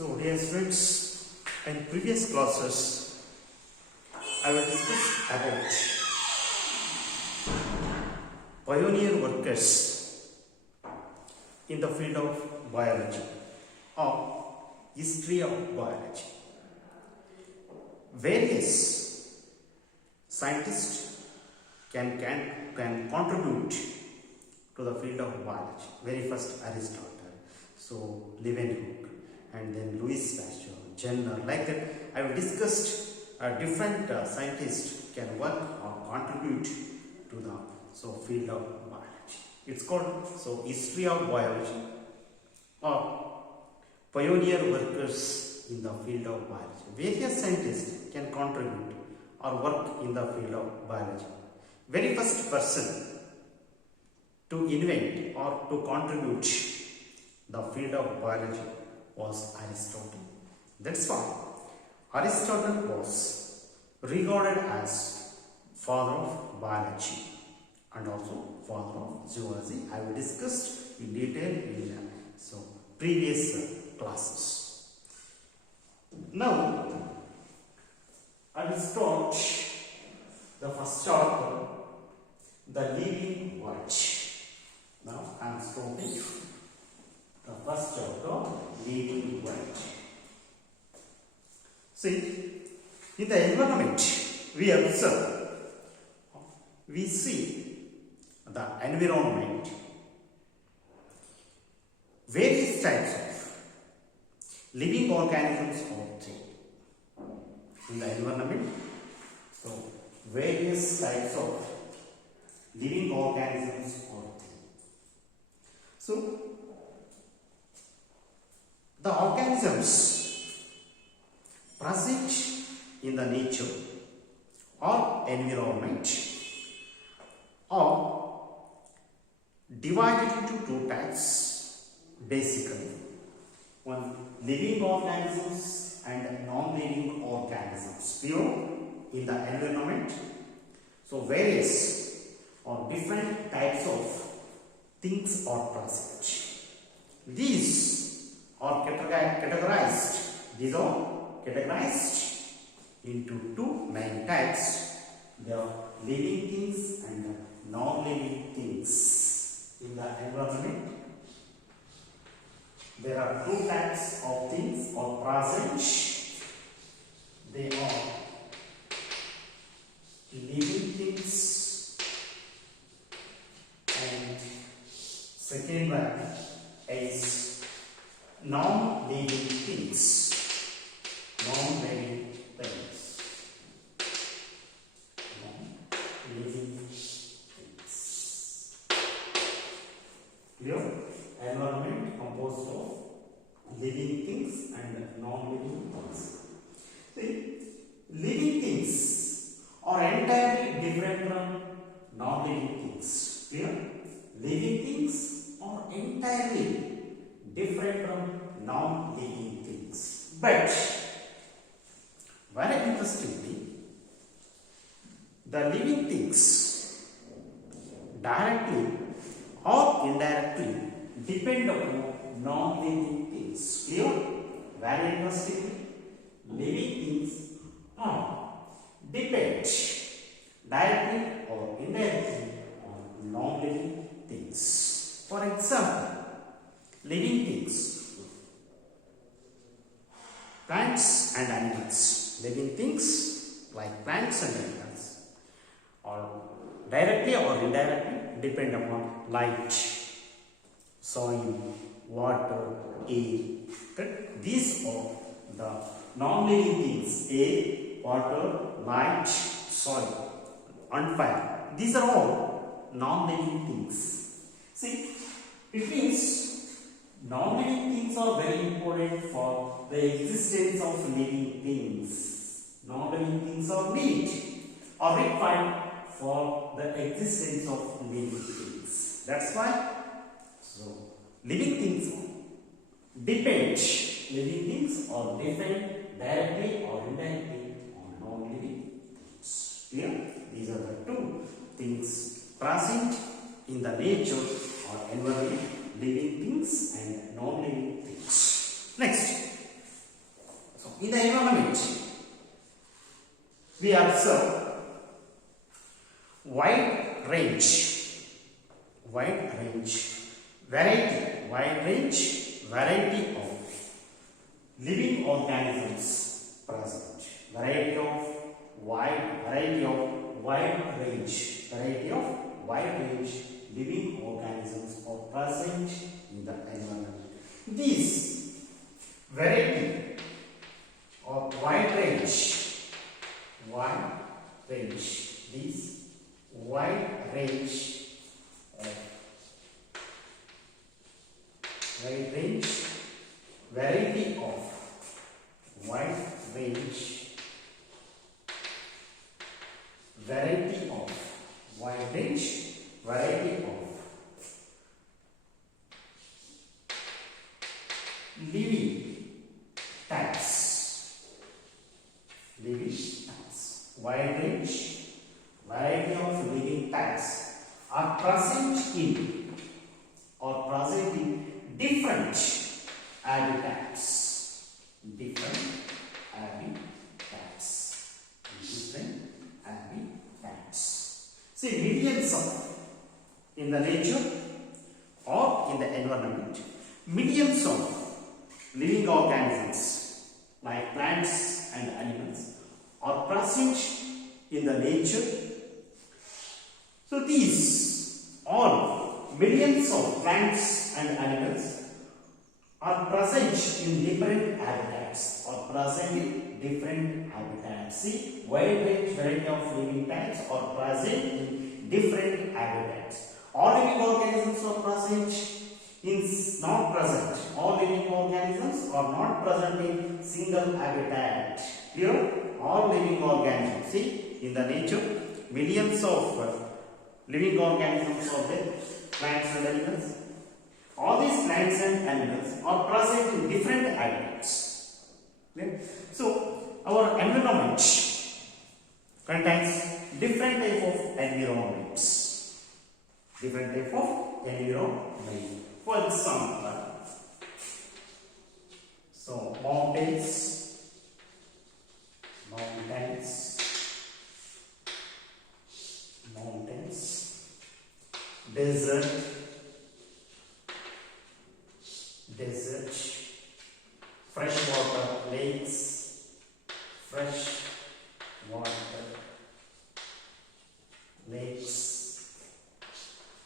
So, dear students, in previous classes, I will discuss about pioneer workers in the field of biology or history of biology. Various scientists can contribute to the field of biology. Very first Aristotle, so Leeuwenhoek, and then Louis Pasteur, Jenner, like that. I have discussed different scientists can work or contribute to the field of biology. It's called history of biology or pioneer workers in the field of biology. Various scientists can contribute or work in the field of biology. Very first person to invent or to contribute the field of biology was Aristotle. That's why Aristotle was regarded as father of biology and also father of zoology. I will discuss in detail in previous classes. Now I will start the first chapter, the living world. Now I am starting the first chapter, living world. See, in the environment we observe, we see the environment, various types of living organisms are there in the environment. So, various types of living organisms are there. So, the organisms present in the nature or environment are divided into two types basically. One, living organisms and non-living organisms pure in the environment. So various or different types of things are present. These are categorized into two main types. They are living things and non-living things in the environment. There are two types of things are present. They are living things and second one is non-living things. Non-living things. Non-living things. Clear? Environment composed of living things and non-living things. See, living things are entirely different from non-living things. Clear? Living things are entirely different from non-living things. But very interestingly, the living things directly or indirectly depend upon non-living things. Clear? Very interestingly, living things depend directly or indirectly on non-living things. For example, living things, plants and animals. Living things like plants and animals are directly or indirectly depend upon light, soil, water, air. Okay? These are the non-living things: air, water, light, soil, and fire. These are all non-living things. See, it means non-living things are very important for the existence of living things. Non-living things are required for the existence of living things. That's why living things depend. Living things are depend directly or indirectly on non-living things. Clear? These are the two things present in the nature or environment, living things and non-living things. Next, In the environment, we observe wide range, variety of living organisms present. Variety of wide range living organisms are present in the environment. These variety of wide range, these wide range of variety of living types, wide range variety of living types are present in different habitats. See, millions of in the nature or in the environment, millions of living organisms like plants and animals are present in the nature. So these all millions of plants and animals are present in different habitats. See, wide range variety of living types are present in different habitats. All living organisms are present not present. All living organisms are not present in single habitat. Clear? All living organisms. See, in the nature, millions of living organisms are there, plants and animals. All these plants and animals are present in different habitats. Okay? So, our environment contains different type of environments. For example, so mountains, desert, freshwater lakes,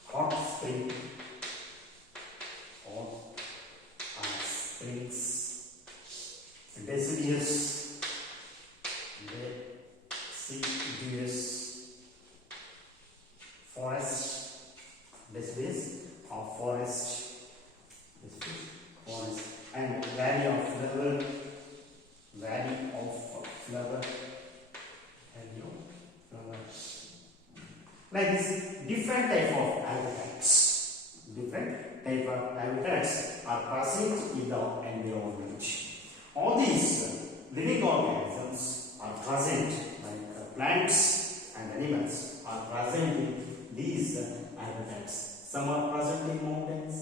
hot springs, deciduous forest, and valley of flower, like this. Different type of habitats are present in the environment. All these living organisms are present, like plants and animals are present in these habitats. Some are present in mountains,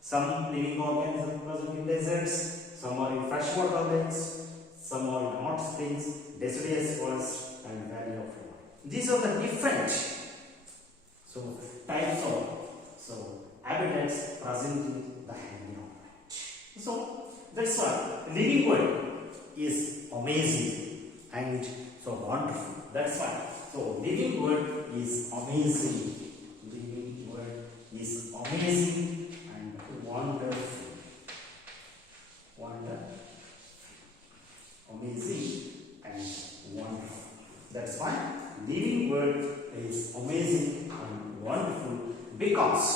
some living organisms are present in deserts, some are in freshwater lakes, some are in hot springs, deciduous forest, and valley of flower. These are the different types of habitats present in the environment. So that's why living world is amazing and so wonderful. That's why. So living world is amazing. Living world is amazing and wonderful. Amazing and wonderful. That's why living world is amazing and wonderful, because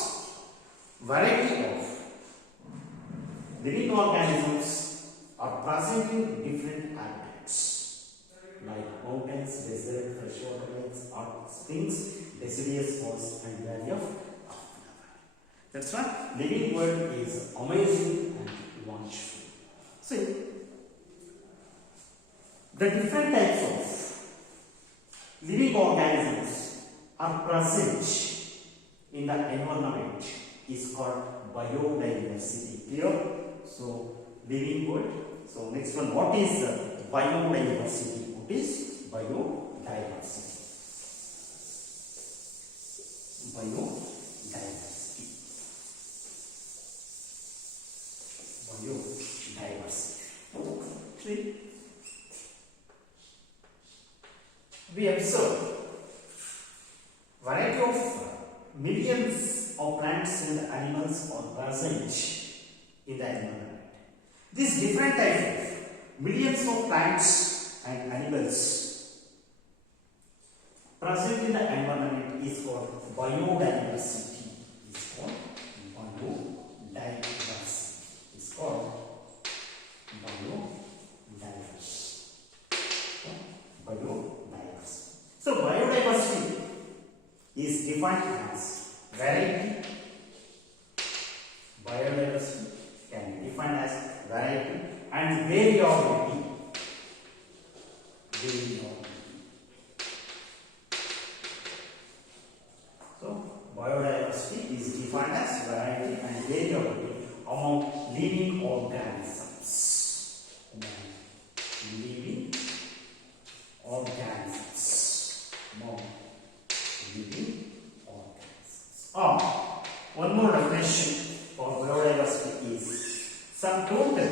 variety of living organisms are present in different habitats, like mountains, desert, freshwater lakes, hot springs, deciduous forest, and valley of flower. That's why living world is amazing and wonderful. See, the different types of living organisms are present in the environment is called biodiversity. Clear? So, living world So next one, what is biodiversity? What is biodiversity? Biodiversity. See, we observe variety of millions of plants and animals are present in the environment. These different types of millions of plants and animals present in the environment is called biodiversity. Is called biodiversity. Is called biodiversity. So biodiversity is defined as variety. Biodiversity can be defined as variety and variability. So biodiversity is defined as variety and variability among living organisms. Living organisms. Among living organisms. One more definition for biodiversity is some total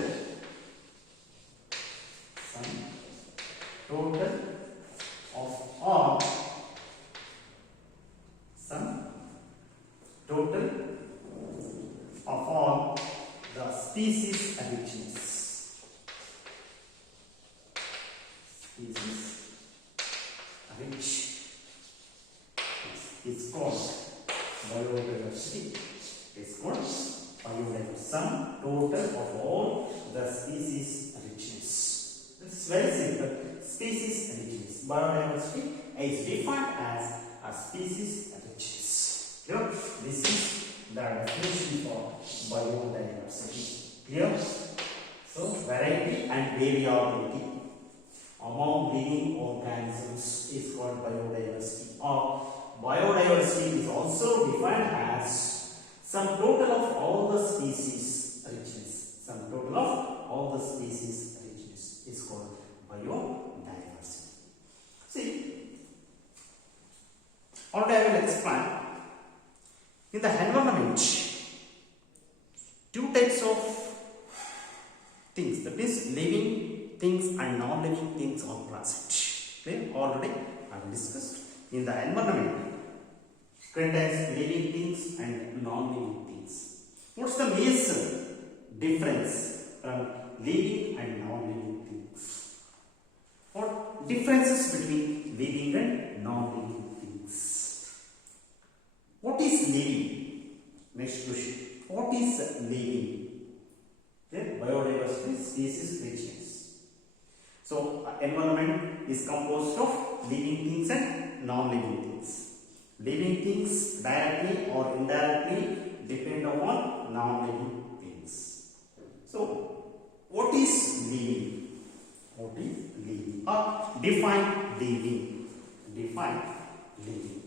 of all the species richness. Species rich is called biodiversity. Is called biodiversity. Sum total of all the species richness. It's very simple. Species richness. Biodiversity is defined as a species richness. Clear? This is the definition for biodiversity. Clear? So variety and variability among living organisms is called biodiversity. Or biodiversity is also defined as sum total of all the species richness. Sum total of all the species richness is called biodiversity. See, already I will explain. In the environment, two types of things, that is living things and non-living things are present. Okay? Already I have discussed. In the environment contains living things and non-living things. What's the major difference from living and non-living things? What differences between living and non-living things? What is living? Next question. What is living? Okay? Biodiversity, species richness. So, environment is composed of living things and non-living things. Living things directly or indirectly depend upon non-living things. So, what is living? What is living? Define living. Define living.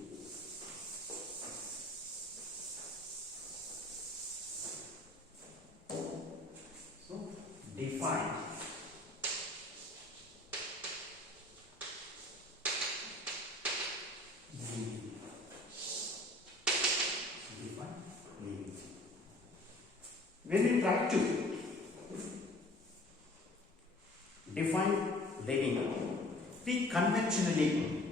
So, define. When we try to define living, we conventionally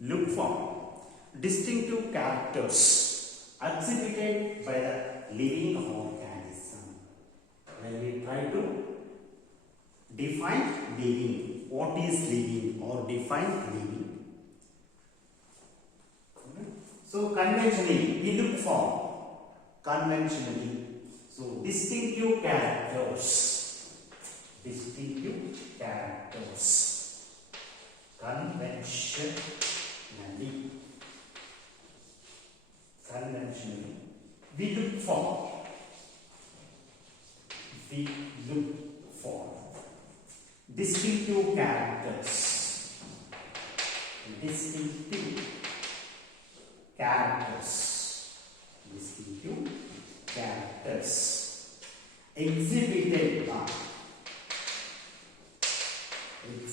look for distinctive characters exhibited by the living organism. When we try to define living, what is living or define living? So conventionally, we look for distinctive characters. Conventionally, we look for distinctive characters. Exhibited by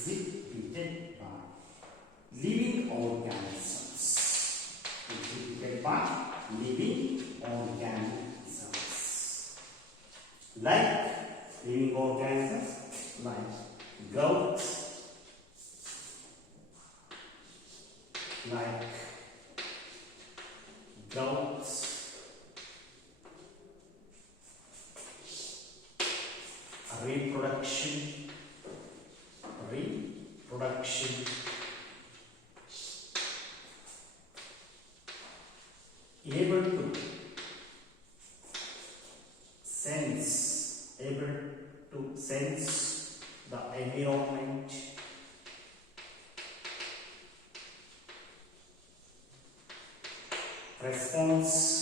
exhibited by living organisms. Exhibited by living organisms. Like living organisms like goat, reproduction, able to sense the environment, response,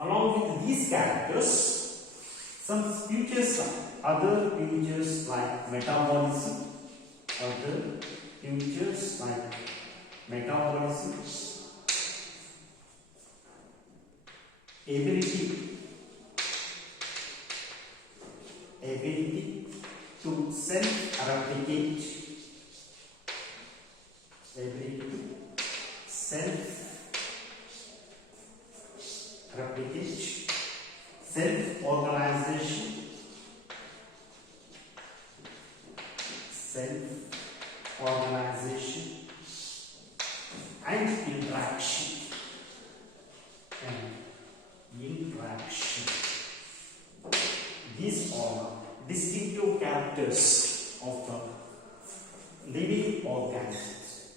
along with these characters, some features, other features like metabolism, ability to self-replicate, self-organization, and interaction. These are distinctive characters of the living organisms.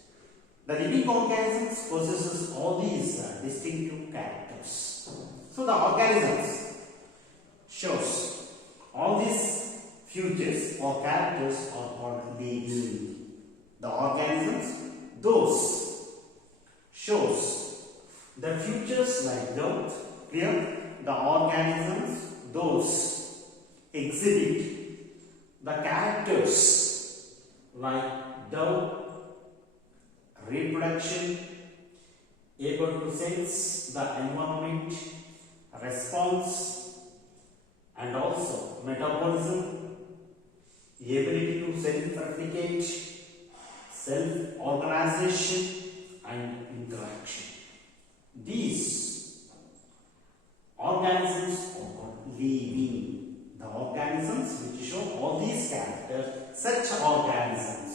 The living organisms possesses all these distinctive characters. So the organisms shows all these features or characters are called living. The organisms, those shows the features like growth, clear? The organisms, those exhibit the characters like dove, reproduction, able to sense the environment, response, and also metabolism, ability to self-replicate, self-organization, and interaction. These organisms are called living. The organisms which show all these characters, such organisms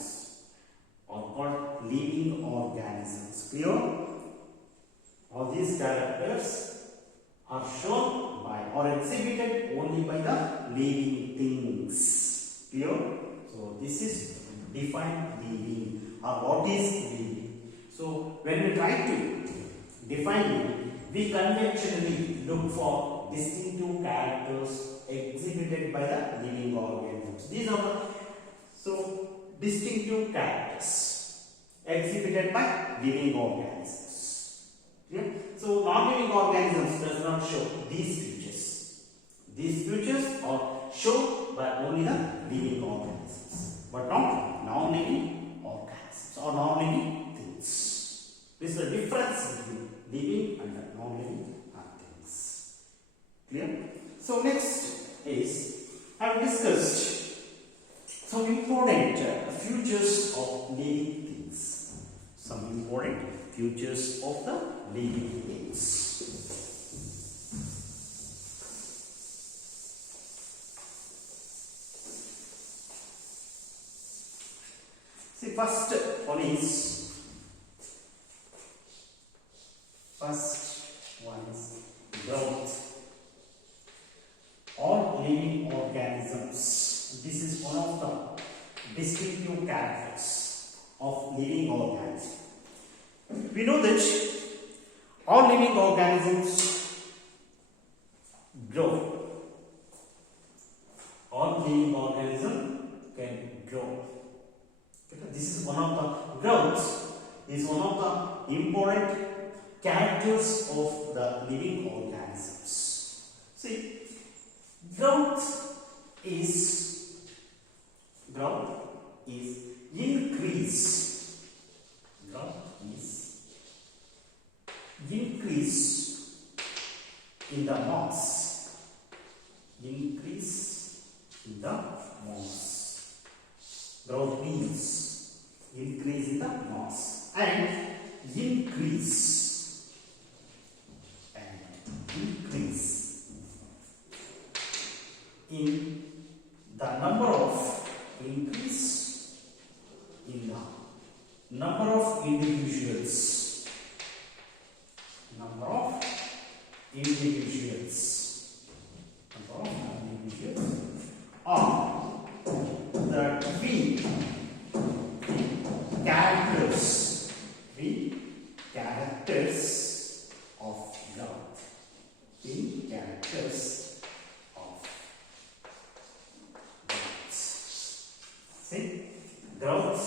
are called living organisms. Clear? All these characters are shown by or exhibited only by the living things. Clear? So this is defined living, or what is living. So when we try to define it, we conventionally look for distinctive characters exhibited by the living organisms. These are distinctive characters exhibited by living organisms. Yeah? So non-living organisms does not show these features. These features are shown by only the living organisms, but not non-living organisms or non-living things. This is the difference between living and non-living things. Clear? So next is, I have discussed some important features of living things. Some important features of the living things. See, first one is growth. All living organisms. This is one of the distinctive characters of living organisms. We know that all living organisms grow. All living organisms can grow. This is one of the growth is one of the important characters of the living organisms. See, growth is in the number of increase in the number of individuals, number of individuals are the twin characters of growth. Twin characters of growth. See, growth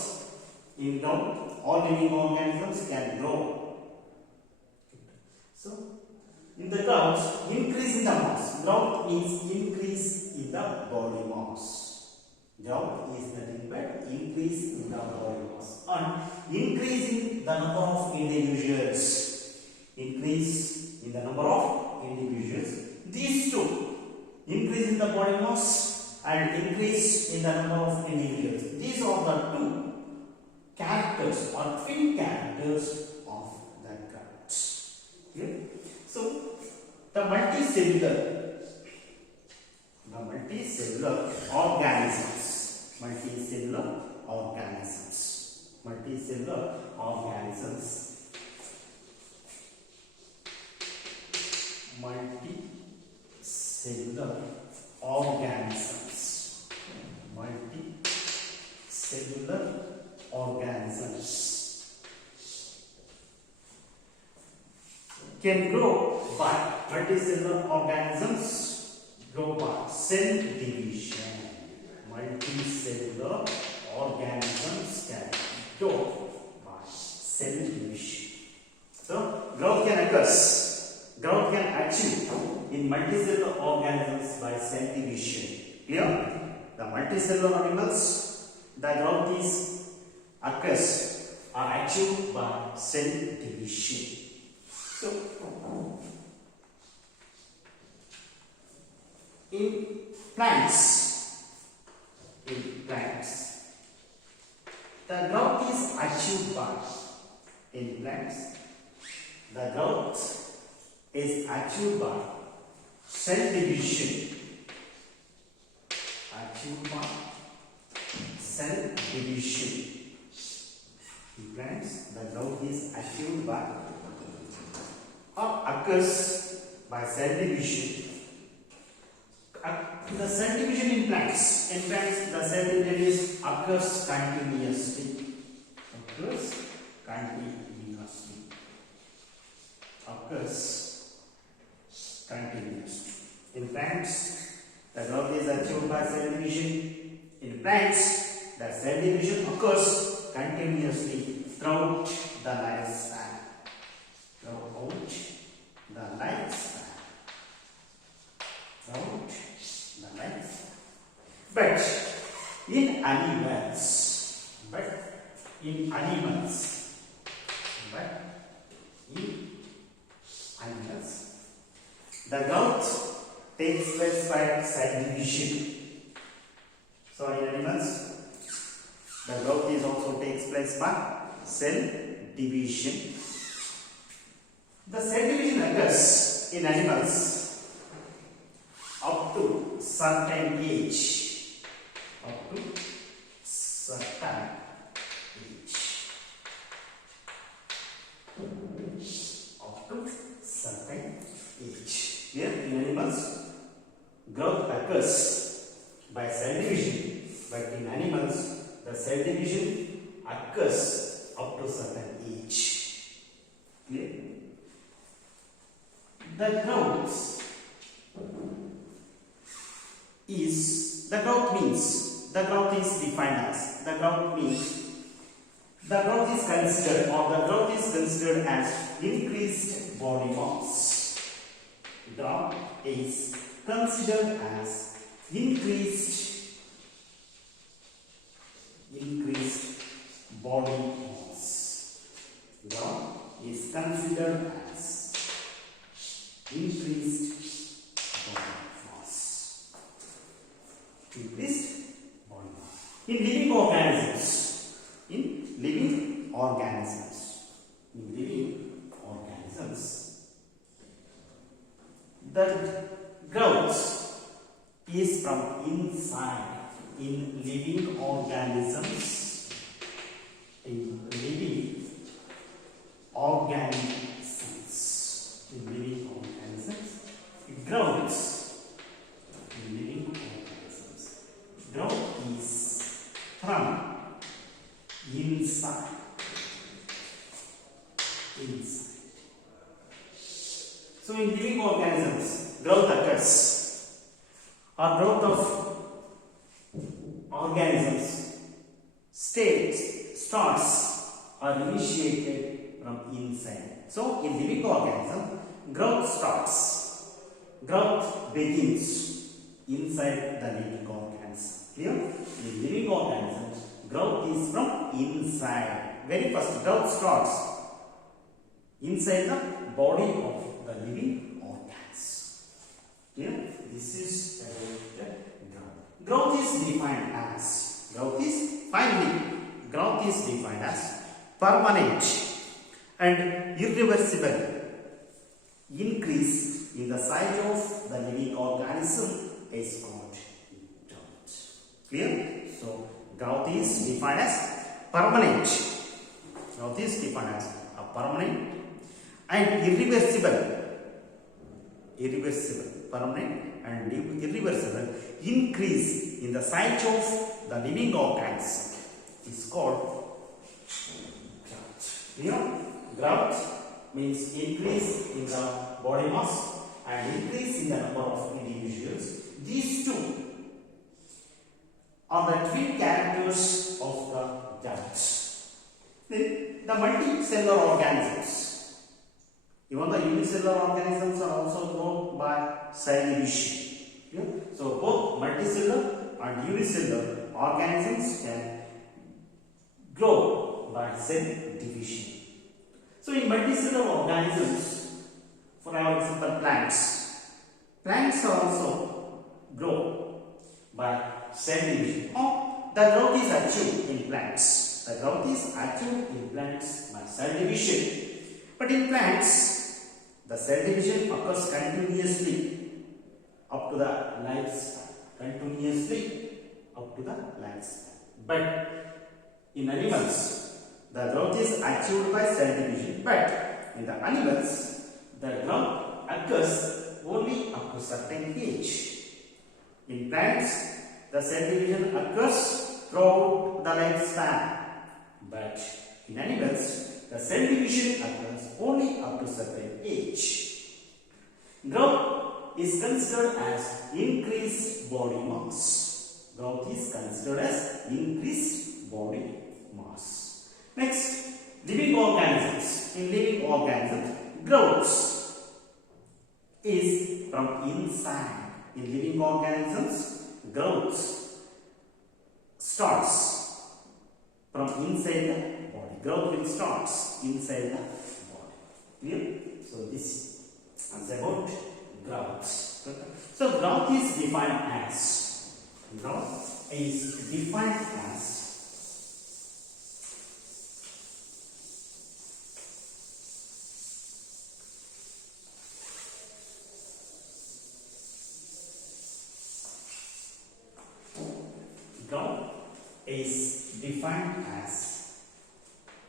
in growth, all living organisms can grow. So, in the growth, increase in the mass. Growth means increase in the body mass. Growth is nothing but increase in the body mass and increase in the number of individuals. Increase in the number of individuals. These two, increase in the body mass and increase in the number of individuals. These are the two characters or twin characters of the growth. Okay? So, the multicellular organisms, multicellular organisms, can grow by multicellular organisms grow by cell division. Multicellular organisms can grow by cell division. So growth can achieve in multicellular organisms by cell division. Clear? The multicellular animals, the growth is occurs are achieved by cell division. So, in plants, the growth is achieved by cell division. In plants, the growth is achieved by or occurs by cell division. The cell division in plants, the cell division occurs continuously. In plants, the growth is achieved by cell division. In plants, the cell division occurs continuously throughout the lifespan. But in animals, the growth takes place by cell division. So in animals, the growth is also takes place by cell division. The cell division occurs in animals up to certain age. Here in animals, growth occurs by cell division, but in animals, the cell division occurs up to certain age. Clear? The growth is defined as the growth is considered as increased body mass. Growth is considered as increased body mass. Growth is considered as increased body mass. In living organisms, the growth is from inside. In living organisms, in living organisms, it grows. In living organisms, growth is from inside. So in living organisms, growth occurs, or growth of organisms starts or initiated from inside. So in living organism, growth starts, growth begins inside the living organism. Clear? In living organisms, growth is from inside. Very first, growth starts inside the body of the living organs. Clear? This is about the growth. Growth is defined as permanent and irreversible increase in the size of the living organism is called growth. Clear? So growth is defined as permanent. Growth is defined as a permanent and permanent and irreversible increase in the size of the living organism is called growth. You know, growth means increase in the body mass and increase in the number of individuals. These two are the twin characters of the growth. Then the multicellular organisms. Even the unicellular organisms are also grown by cell division. Yeah? So both multicellular and unicellular organisms can grow by cell division. So in multicellular organisms, for example plants also grow by cell division. Or the growth is achieved in plants. The growth is achieved in plants by cell division. But in plants, the cell division occurs continuously up to the lifespan. But in animals, the growth is achieved by cell division. But in the animals, the growth occurs only up to certain age. In plants, the cell division occurs throughout the lifespan. But in animals, the cell division occurs only up to certain age. Growth is considered as increased body mass. Next, living organisms. In living organisms, growth is from inside. In living organisms, growth starts from inside the body. Growth will start inside the body. Clear? So this is about growth. So growth is defined as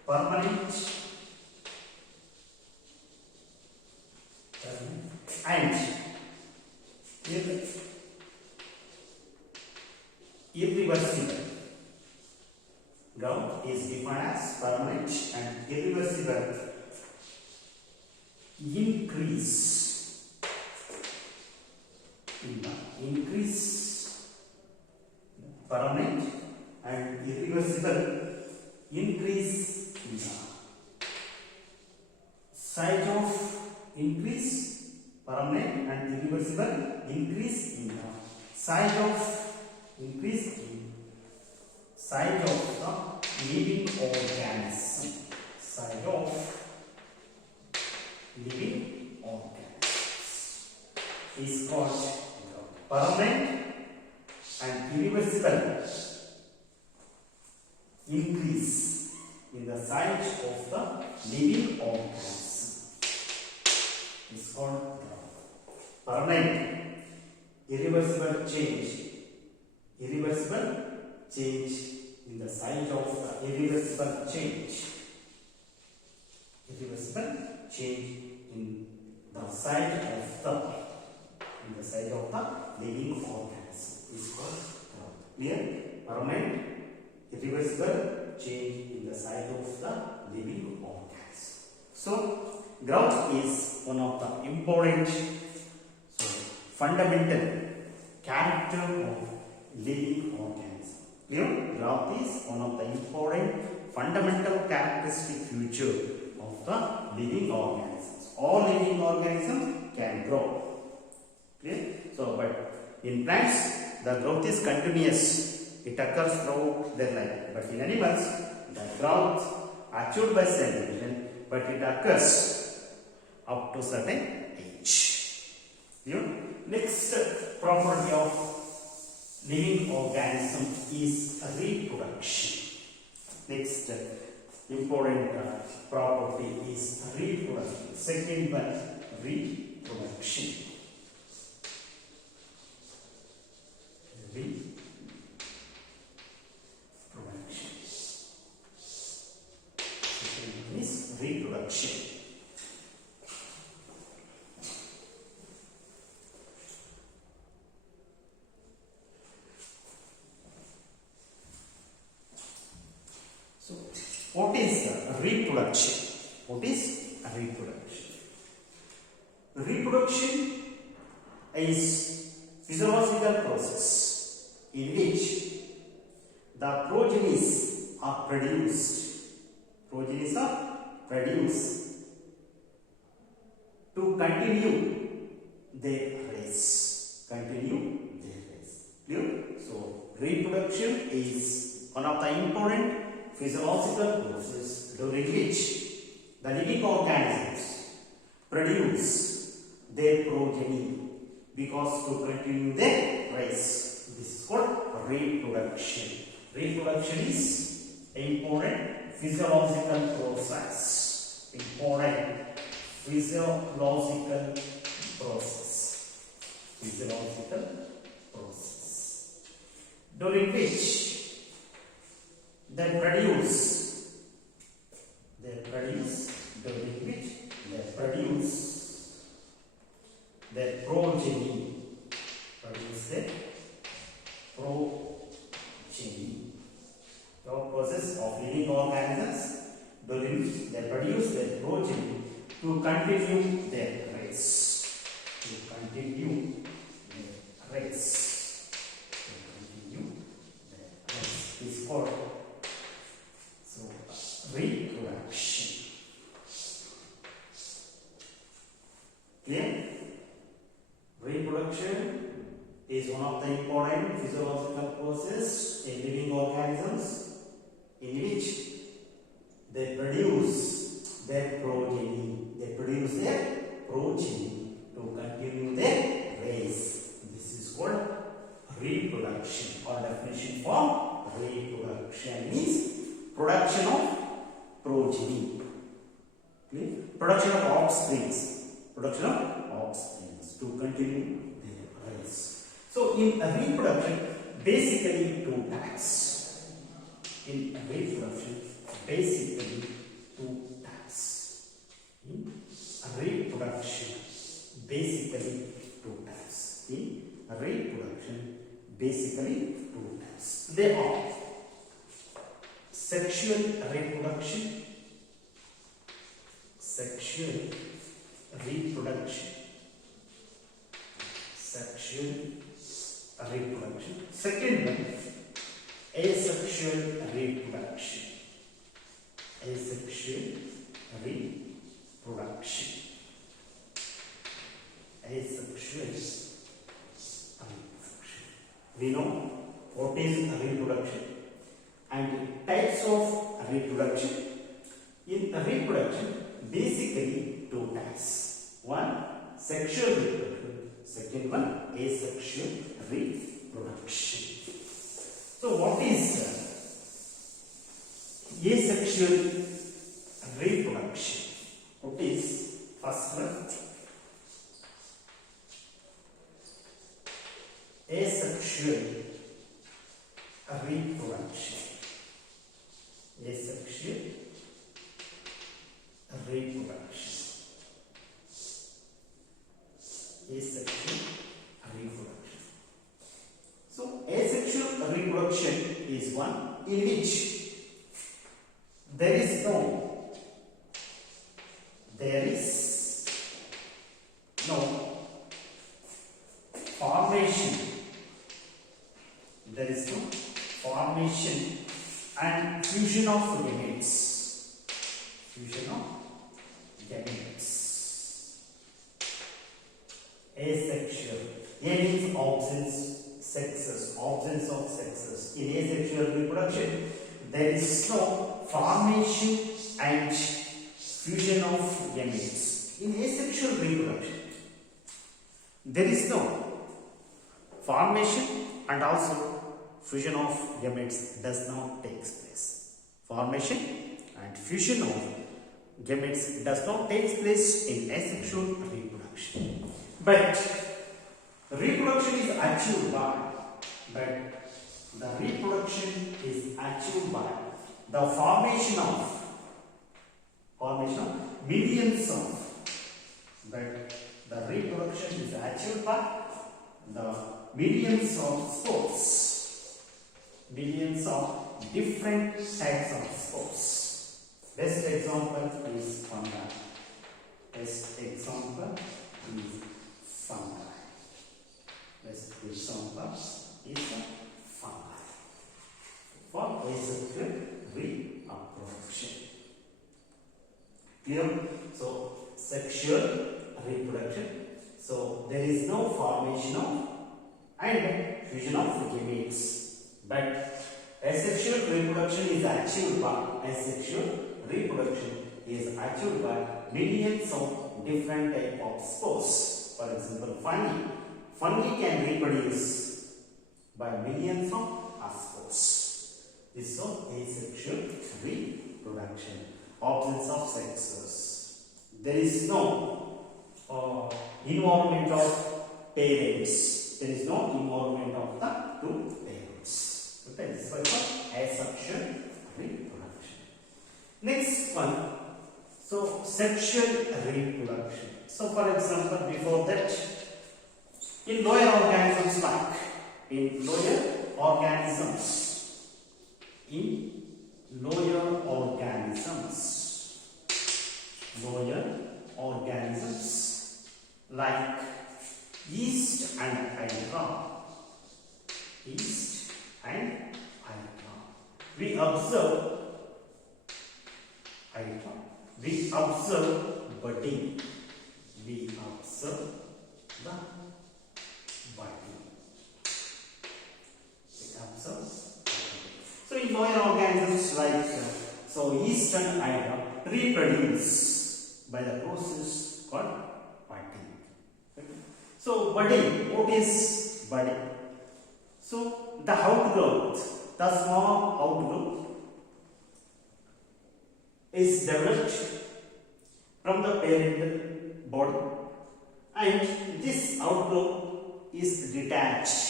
permanent and irreversible. Growth is defined as permanent and irreversible increase permanent and irreversible increase in the size of permanent and irreversible increase in the size of the living organism. Is called permanent and irreversible increase in the size of the living organism. Is called permanent irreversible change change in the size of the irreversible change. Irreversible change in the size of the living organism is called growth. Clear? Permanent irreversible change in the size of the living organism. So growth is one of the important fundamental character of living organism. Clear? Growth is one of the important fundamental characteristic feature of the living organisms. All living organisms can grow. Clear? So, but in plants, the growth is continuous. It occurs throughout their life. But in animals, the growth achieved by cell division, but it occurs up to certain age. Clear? Next property of living organism is reproduction. Next important property is reproduction. Second one, reproduction. Reproduction. Second one is reproduction. So, what is reproduction? What is reproduction? Reproduction is physiological process in which the progenies are produced. Progenies are produced to continue their race. Continue their race. Clear? So, reproduction is one of the important physiological process during which the living organisms produce their progeny because to continue their race. This is called reproduction. Reproduction is important physiological process. Important physiological process. Physiological process during which they produce during which they produce their progeny. Produce their progeny. The process of living organisms during which they produce their progeny to continue their race. To continue their race. To continue their race is called reproduction. Clear? Reproduction is one of the important physiological process in living organisms in which they produce their progeny. They produce their progeny to continue their race. This is called reproduction, or definition for reproduction means production of progeny. Clear? Production of offsprings. Production of offsprings to continue their race. So, in reproduction, basically two types. In reproduction, basically two types. In reproduction, basically two types. In reproduction, basically two types. They are sexual reproduction, sexual reproduction, sexual reproduction. Second one, asexual reproduction, asexual reproduction, asexual reproduction. We know what is reproduction and types of reproduction. In reproduction, basically two types. One, sexual reproduction. Second one, asexual reproduction. So, what is asexual reproduction? What is first one? Asexual reproduction. Asexual reproduction. Asexual reproduction. So asexual reproduction is one in which there is no formation. There is no formation and fusion of gametes. Fusion of gametes. Asexual. A means absence of sexes. In asexual reproduction, there is no formation and fusion of gametes. In asexual reproduction, there is no formation and also fusion of gametes does not take place. Formation and fusion of gametes does not take place in asexual reproduction. But reproduction is achieved by the formation of millions of. But the reproduction is achieved by the millions of spores, millions of different types of spores. Best example is fungi. Best example is fungi. Best example is fungi. For asexual reproduction. Clear? So sexual reproduction. So there is no formation of and fusion of gametes. But asexual reproduction is achieved by millions of different type of spores. For example, fungi. Fungi can reproduce by millions of spores. This is asexual reproduction. Absence of sexes. There is no involvement of parents. There is no involvement of the two parents. Okay, this is called asexual reproduction. Next one, so sexual reproduction. So for example, before that, in lower organisms like yeast and hydra. We observe budding. We observe the budding. So in lower organisms like yeast and hydra reproduce by the process called budding. So budding, what is budding? So the outgrowth, the small outgrowth is developed from the parental body, and this outgrowth is detached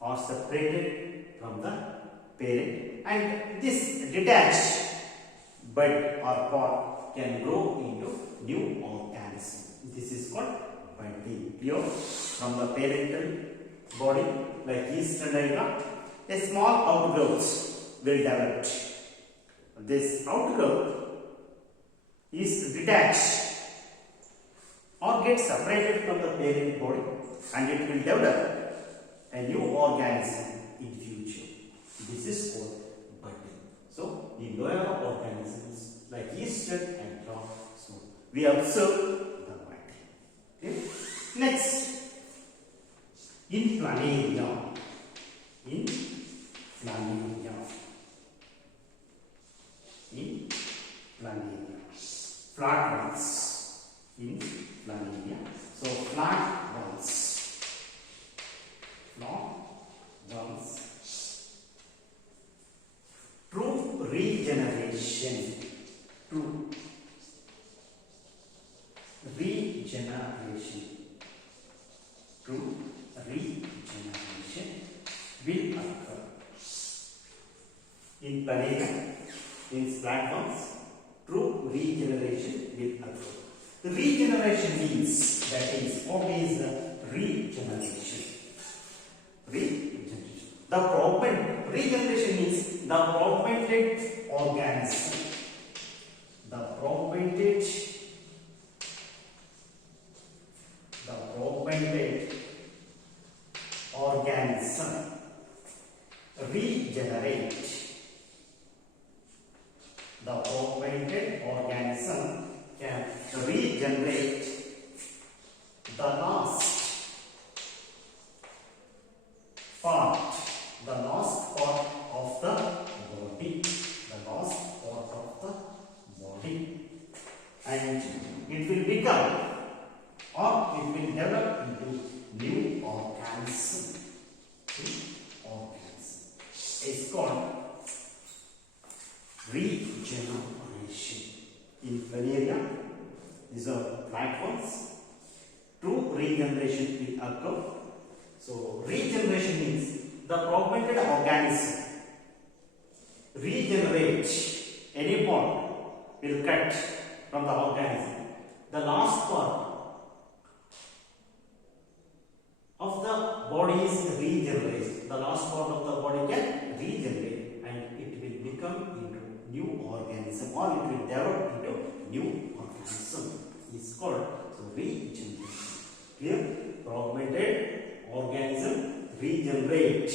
or separated from the parent, and this detached bud or pod can grow into new organism. This is called budding. Clear? From the parental body like yeast and hydra, a small outgrowth will develop. This outgrowth is detached or get separated from the parent body, and it will develop a new organism in future. This is called budding. So in lower organisms like yeast and hydra, so we observe the budding. Okay. Next, in planaria. Flat ones. In planaria. So flat ones. True regeneration. True regeneration will occur in planarian, in platforms, true regeneration will occur. The regeneration means, that is, what is the regeneration? Regeneration. Regeneration means the propagated organism. The propagated organism regenerate. The propagated organism can regenerate the last part of the body. The last part of the body. And it will become, or it will develop into new organism. It's called regeneration. In planaria, these are platforms. True regeneration will occur. So regeneration means the propagated organism regenerate any part will cut from the organism. The last part of the body is regenerated. The last part of the body can regenerate and it will become into new organism, or it will develop into new organism. It's called regeneration. Clear? Propagated organism regenerate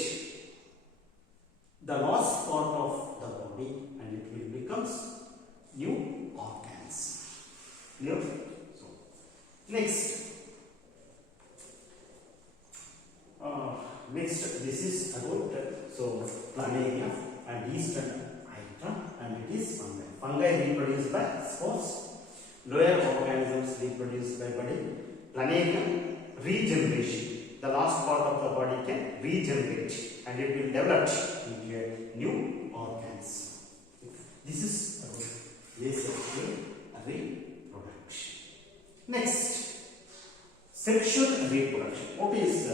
the last part of the body and it will become new organs. Clear? So, next. Next, this is about planaria and eastern hydra, and it is fungi. Fungi reproduce by spores. Lower organisms reproduce by body. Planaria regeneration. The last part of the body can regenerate and it will develop into a new organs. This is about asexual reproduction. Next, sexual reproduction. What is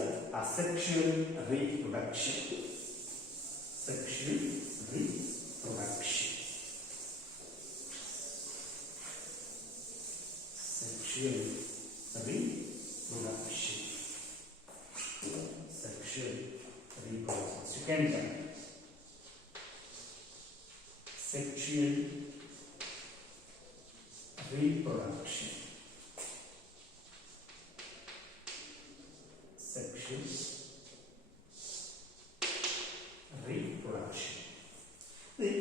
sexual reproduction? Sexual reproduction. Sexual reproduction. Sexual reproduction. Second time. Sexual reproduction. Sexual reproduction. The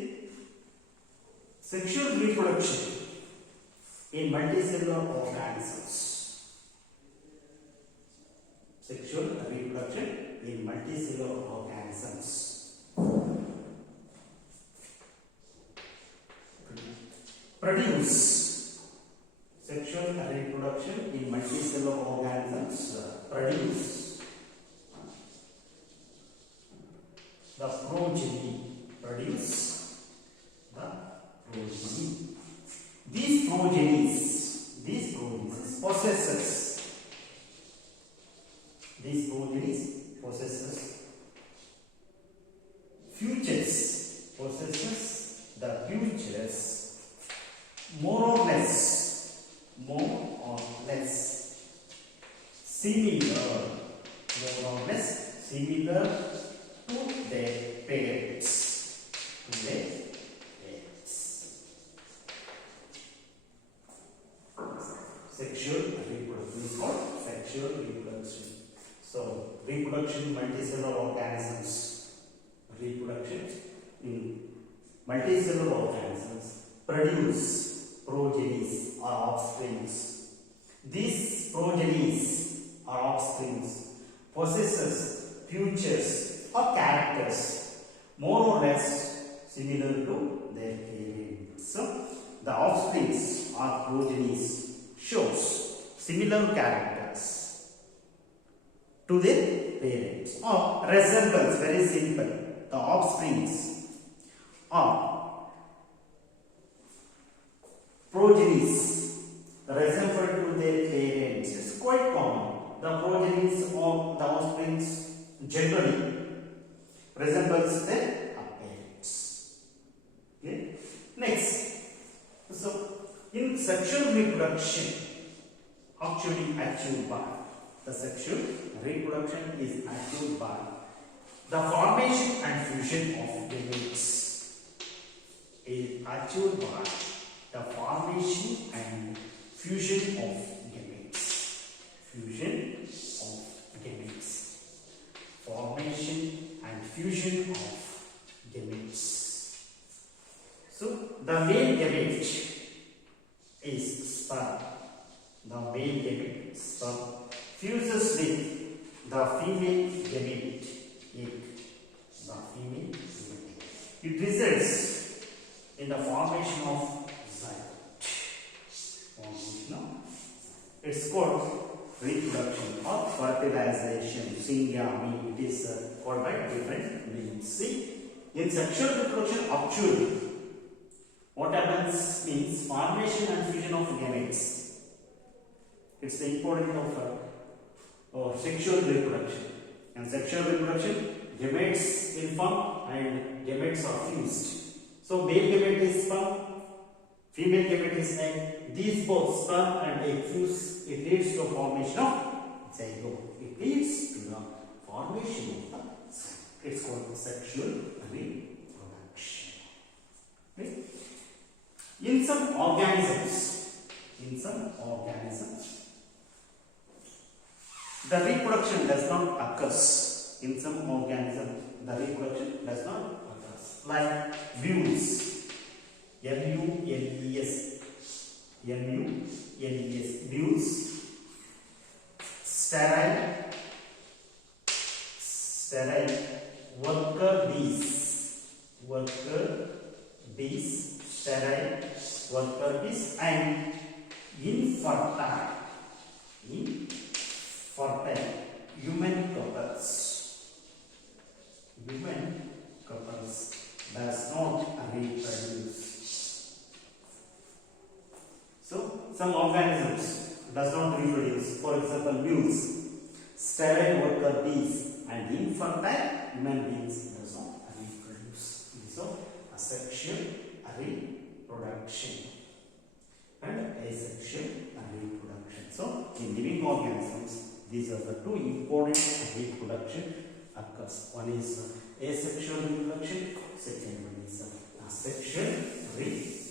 sexual reproduction in multicellular organisms. Sexual reproduction in multicellular organisms. Produce. Sexual reproduction in multicellular organisms produce the progeny. Produce the progeny. These progenies possesses futures, the futures more or less similar to their parents. Sexual reproduction is called sexual reproduction. So, reproduction in multicellular organisms. Reproduction in multicellular organisms produce progenies or offsprings. These progenies or offsprings possesses features or characters more or less similar to their parents. So, the offsprings or progenies shows similar characters to their parents or resembles, very simple, the offsprings or progenies resemble to their parents. It's quite common. The progenies of the offsprings generally resembles their parents. sexual reproduction actually achieved by the sexual reproduction is achieved by the formation and fusion of gametes is achieved by the formation and fusion of gametes formation and fusion of gametes. So the male gamete is sperm. The male gamete sperm fuses with the female gamete egg. The female gamete. It results in the formation of zygote. It's called reproduction or fertilization. Syngamy. It is called by different names. See, in sexual reproduction, actually, what happens means formation and fusion of gametes. It's the importance of sexual reproduction. And sexual reproduction, gametes will form and gametes are fused. So male gamete is sperm, female gamete is egg. These both sperm and egg fuse. It leads to formation of zygote. It leads to the formation of the zygote. It's called sexual reproduction. Okay? In some organisms, the reproduction does not occur. In some organisms, the reproduction does not occur. Like mules, mules, mules, sterile worker bees, sterile worker bees, and infertile human couples does not reproduce. So some organisms does not reproduce. For example, mules, sterile worker bees, and infertile human beings does not reproduce. So asexual reproduction and asexual reproduction. So in living organisms, these are the two important reproduction occurs. One is asexual reproduction, second one is asexual reproduction.